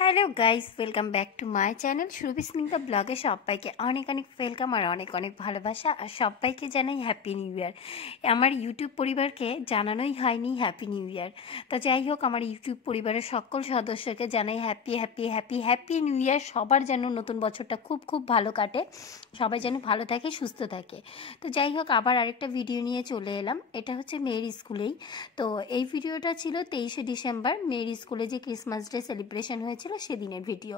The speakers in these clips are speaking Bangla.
Hello guys, welcome back to my channel Surabhi Snigdha ব্লগে সবাইকে অনেক অনেক ওয়েলকাম আর অনেক অনেক ভালোবাসা। আর সবাইকে জানাই হ্যাপি নিউ ইয়ার। আমার ইউটিউব পরিবারকে জানানোই হয়নি হ্যাপি নিউ ইয়ার। তো যাই হোক, আমার ইউটিউব পরিবারের সকল সদস্যকে জানাই happy happy happy happy new year. সবার যেন নতুন বছরটা খুব খুব ভালো কাটে, সবাই যেন ভালো থাকে, সুস্থ থাকে। তো যাই হোক, আবার আরেকটা ভিডিও নিয়ে চলে এলাম। এটা হচ্ছে মেয়ের স্কুলেই। তো এই ভিডিওটা ছিল 23শে ডিসেম্বর মেয়ের স্কুলে যে ক্রিসমাস ডে সেলিব্রেশন হয়েছিল সেদিনের ভিডিও।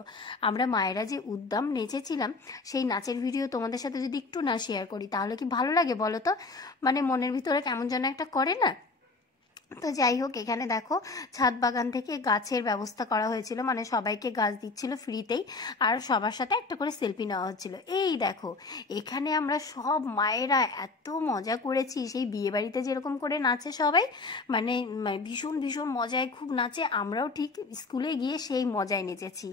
আমরা মায়েরা যে উদ্দাম নেচেছিলাম, সেই নাচের ভিডিও তোমাদের সাথে যদি একটু না শেয়ার করি তাহলে কি ভালো লাগে বলো তো? মানে মনের ভিতরে কেমন যেন একটা করে না। তো যাই হোক, এখানে দেখো ছাদ বাগান থেকে গাছের ব্যবস্থা করা হয়েছিল, মানে সবাইকে গাছ দিচ্ছিল ফ্রিতেই, আর সবার সাথে একটা করে সেলফি নেওয়া হচ্ছিল। এই দেখো, এখানে আমরা সব মায়েরা এত মজা করেছি, সেই বিয়ে বাড়িতে যেরকম করে নাচে সবাই, মানে ভীষণ ভীষণ মজায় খুব নাচে। আমরাও ঠিক স্কুলে গিয়ে সেই মজায় নেচেছি।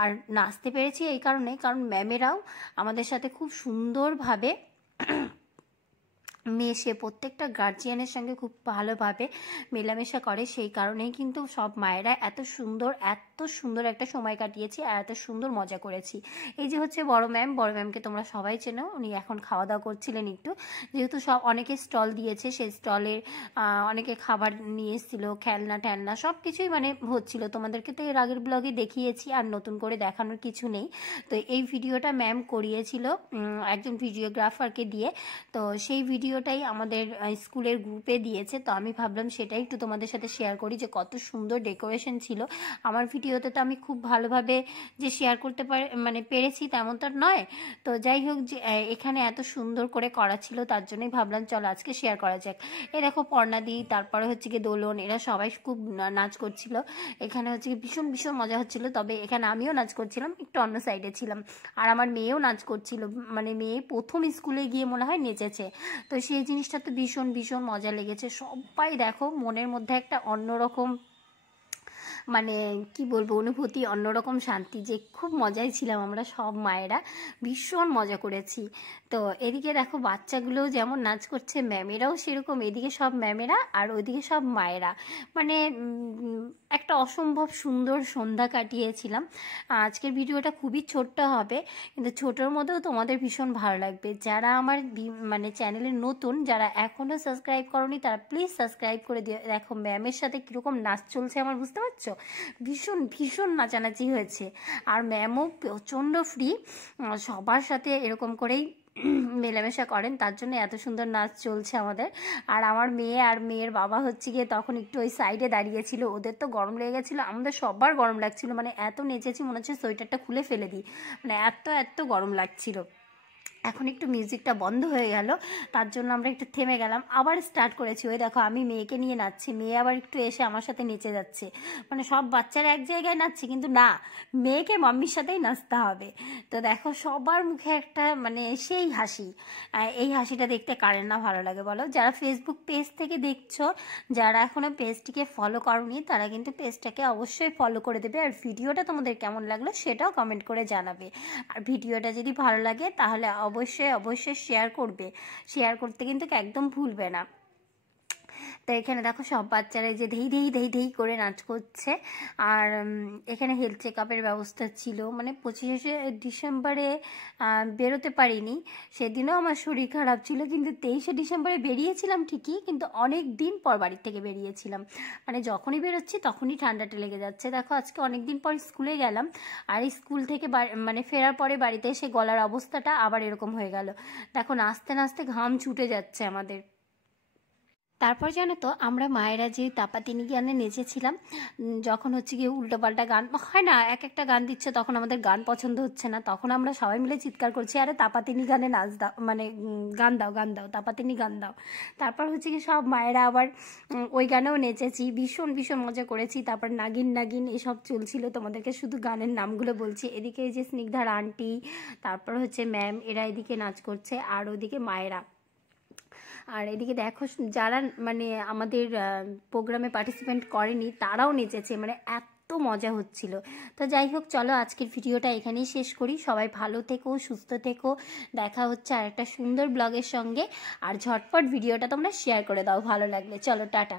আর নাচতে পেরেছি এই কারণে, কারণ ম্যামেরাও আমাদের সাথে খুব সুন্দরভাবে মেশে প্রত্যেকটা গার্জিয়ানের সঙ্গে খুব ভালোভাবে মেলামেশা করে। সেই কারণেই কিন্তু সব মায়েরা এত সুন্দর একটা সময় কাটিয়েছি আর এত সুন্দর মজা করেছি। এই যে হচ্ছে বড় ম্যামকে তোমরা সবাই চেনো, উনি এখন খাওয়া দাওয়া করছিলেন একটু, যেহেতু সব অনেকে স্টল দিয়েছে, সেই স্টলের অনেকে খাবার নিয়ে এসেছিলো, খেলনা টেলনা সব কিছুই মানে হচ্ছিল। তোমাদেরকে তো এর আগের ব্লগে দেখিয়েছি, আর নতুন করে দেখানোর কিছু নেই। তো এই ভিডিওটা ম্যাম করিয়েছিল একজন ভিডিওগ্রাফারকে দিয়ে। তো সেই ভিডিওটাই আমাদের স্কুলের গ্রুপে দিয়েছে। তো আমি ভাবলাম সেটাই একটু তোমাদের সাথে শেয়ার করি, যে কত সুন্দর ডেকোরেশন ছিল। আমার ভিডিওতে তো আমি খুব ভালোভাবে যে শেয়ার করতে পেরেছি তেমন তো নয়। তো যাই হোক, যে এখানে এত সুন্দর করে করা ছিল, তার জন্যই ভাবলাম চলো আজকে শেয়ার করা যাক। এ দেখো পর্ণাদি, তারপরে হচ্ছে গিয়ে দোলন, এরা সবাই খুব নাচ করছিল। এখানে হচ্ছে কি ভীষণ ভীষণ মজা হচ্ছিল। তবে এখানে আমিও নাচ করছিলাম, একটু অন্য সাইডে ছিলাম। আর আমার মেয়েও নাচ করছিল, মানে মেয়ে প্রথম স্কুলে গিয়ে মনে হয় নেচেছে। তো সেই জিনিসটা তো ভীষণ ভীষণ মজা লেগেছে। সবাই দেখো মনের মধ্যে একটা অন্যরকম, মানে কি বলবো, অনুভূতি, অন্যরকম শান্তি, যে খুব মজাই ছিলাম আমরা সব মায়েরা, ভীষণ মজা করেছি। তো এদিকে দেখো বাচ্চাগুলোও যেমন নাচ করছে, ম্যামেরাও সেরকম, এদিকে সব ম্যামেরা আর ওইদিকে সব মায়েরা, মানে একটা অসম্ভব সুন্দর সন্ধ্যা কাটিয়েছিলাম। আজকের ভিডিওটা খুবই ছোট্ট হবে, কিন্তু ছোটোর মধ্যেও তোমাদের ভীষণ ভালো লাগবে। যারা আমার মানে চ্যানেলে নতুন, যারা এখনও সাবস্ক্রাইব করোনি, তারা প্লিজ সাবস্ক্রাইব করে দিও। দেখো ম্যামের সাথে কীরকম নাচ চলছে আমার, বুঝতে পারছো? ভীষণ ভীষণ নাচানাচি হয়েছে। আর ম্যামও প্রচণ্ড ফ্রি, সবার সাথে এরকম করেই মেলামেশা করেন, তার জন্য এত সুন্দর নাচ চলছে আমাদের। আর আমার মেয়ে আর মেয়ের বাবা হচ্ছে গিয়ে তখন একটু ওই সাইডে দাঁড়িয়েছিল, ওদের তো গরম লেগে গেছিলো, আমাদের সবার গরম লাগছিল, মানে এত নেচেছি মনে হচ্ছে সোয়েটারটা খুলে ফেলে দিই, মানে এত গরম লাগছিল। এখন একটু মিউজিকটা বন্ধ হয়ে গেল, তার জন্য আমরা একটু থেমে গেলাম, আবার স্টার্ট করেছি। ওই দেখো আমি মেয়েকে নিয়ে নাচছি, মেয়ে আবার একটু এসে আমার সাথে নেচে যাচ্ছে। মানে সব বাচ্চারা এক জায়গায় নাচছে, কিন্তু না, মেয়েকে মাম্মির সাথেই নাচতে হবে। তো দেখো সবার মুখে একটা মানে সেই হাসি, এই হাসিটা দেখতে কারের না ভালো লাগে বলো? যারা ফেসবুক পেজ থেকে দেখছো, যারা এখনও পেজটিকে ফলো করোনি, তারা কিন্তু পেজটাকে অবশ্যই ফলো করে দেবে। আর ভিডিওটা তোমাদের কেমন লাগলো সেটাও কমেন্ট করে জানাবে। আর ভিডিওটা যদি ভালো লাগে তাহলে অবশ্যই শেয়ার করবে, শেয়ার করতে কিন্তু একদম ভুলবে না। তো এখানে দেখো সব বাচ্চারা যে ধেই করে নাচ করছে। আর এখানে হেলথ চেক আপের ব্যবস্থা ছিল, মানে 25শে ডিসেম্বরে বেরোতে পারিনি, সেদিনও আমার শরীর খারাপ ছিল, কিন্তু 23শে ডিসেম্বরে বেরিয়েছিলাম ঠিকই, কিন্তু অনেক দিন পর বাড়ির থেকে বেরিয়েছিলাম, মানে যখনই বেরোচ্ছি তখনই ঠান্ডাটা লেগে যাচ্ছে। দেখো আজকে অনেক দিন পর স্কুলে গেলাম, আর স্কুল থেকে মানে ফেরার পরে বাড়িতে এসে গলার অবস্থাটা আবার এরকম হয়ে গেল। দেখো নাচতে নাচতে ঘাম ছুটে যাচ্ছে আমাদের। তারপর জানো তো, আমরা মায়েরা যে তাপাতিনি গানে নেচেছিলাম, যখন হচ্ছে গিয়ে উল্টোপাল্টা গান হয় না, এক একটা গান দিচ্ছে, তখন আমাদের গান পছন্দ হচ্ছে না, তখন আমরা সবাই মিলে চিৎকার করছি, আরে তাপাতিনি গানে নাচ দাও, মানে গান দাও তাপাতিনি গান দাও। তারপর হচ্ছে কি সব মায়েরা আবার ওই গানেও নেচেছি, ভীষণ ভীষণ মজা করেছি। তারপর নাগিন এসব চলছিল, তোমাদেরকে শুধু গানের নামগুলো বলছি। এদিকে এই যে স্নিগ্ধার আন্টি, তারপর হচ্ছে ম্যাম, এরা এদিকে নাচ করছে, আর ওদিকে মায়েরা। আর এদিকে দেখো যারা মানে আমাদের প্রোগ্রামে পার্টিসিপেন্ট করেনি তারাও নেচেছে, মানে এত মজা হচ্ছিল। তো যাই হোক, চলো আজকের ভিডিওটা এখানেই শেষ করি। সবাই ভালো থেকো, সুস্থ থেকো, দেখা হচ্ছে আর একটা সুন্দর ব্লগের সঙ্গে। আর ঝটপট ভিডিওটা তোমরা শেয়ার করে দাও ভালো লাগলে। চলো টাটা।